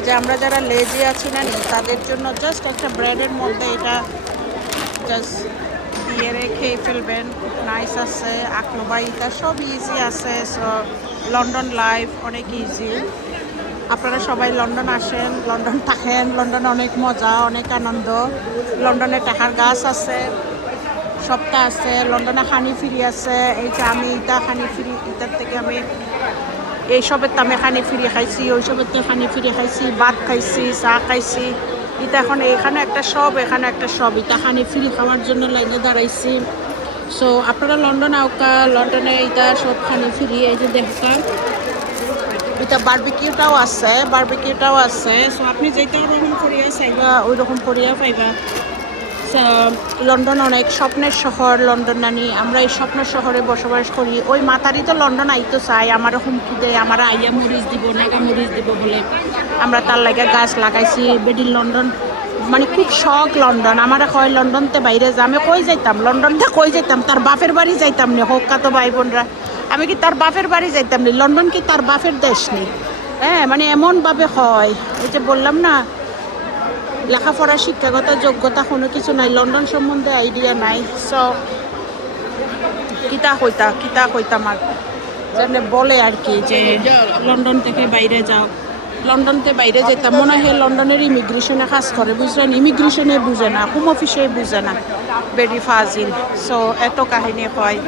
এই যে আমরা যারা লেজি আছি না তাদের জন্য জাস্ট একটা ব্রেডের মধ্যে এটা জাস্ট দিয়ে খেয়ে ফেলবেন। খুব নাইস আছে, আকলোবা এটা সব ইজি আছে। সো লন্ডন লাইফ অনেক ইজি। আপনারা সবাই লন্ডন আসেন, লন্ডন থাকেন। লন্ডনে অনেক মজা, অনেক আনন্দ। লন্ডনে টাকার গাছ আছে, সবটা আছে। লন্ডনে খানি ফিরি আছে। এই যে আমি ইটা খানি ফিরি, ইটার থেকে আমি এইসবের তো আমি খানি ফিরি খাইছি, ওইসবের তো খানি ফিরি খাইছি, ভাত খাইছি, চা খাইছি। ইটা এখন এখানে একটা সব, এখানে একটা সব। ইটা খানি ফিরি খাওয়ার জন্য লাইনে দাঁড়াইছি। সো আপনারা লন্ডন আউকা, লন্ডনে এটা সব খানি ফিরি। এই যে দেখতাম এটা বারবিকিউটাও আছে, বারবিকিউটাও আছে। সো আপনি যেটা ওরকম করিয়া চাইবা ওই রকম করিয়া পাইবা। লন্ডন অনেক স্বপ্নের শহর। লন্ডন নানি আমরা এই স্বপ্নের শহরে বসবাস করি। ওই মাতারি তো লন্ডন আইতো চাই, আমার হুমকি দেয়, আমার আইয়া মরিচ দিব, নাগা মরিচ দিব বলে। আমরা তার লাগে গাছ লাগাইছি। বেডি লন্ডন মানে খুব শখ লন্ডন। আমার কয় লন্ডনতে বাইরে যা। আমি কই যাইতাম লন্ডনতে, কই যাইতাম তার বাপের বাড়ি যাইতাম নি। হোক তো ভাই বোনরা, আমি কি তার বাপের বাড়ি যাইতাম নি? লন্ডন কি তার বাপের দেশ নি? হ্যাঁ, মানে এমনভাবে হয়। এই যে বললাম না, লেখাপড়া শিক্ষাগত যোগ্যতা কোনো কিছু নাই, লন্ডন সম্বন্ধে আইডিয়া নাই। সো কিতা কইতাম আর যেন বলে আর কি যে লন্ডন থেকে বাইরে যাও। লন্ডন থেকে বাইরে যেতাম মনে হয় লন্ডনের ইমিগ্রেশনে কাজ করে, বুঝলেন? ইমিগ্রেশনে বুঝে না, হোম অফিসে বুঝে না। বেরি ফাজিল। সো এত কাহিনী হয়।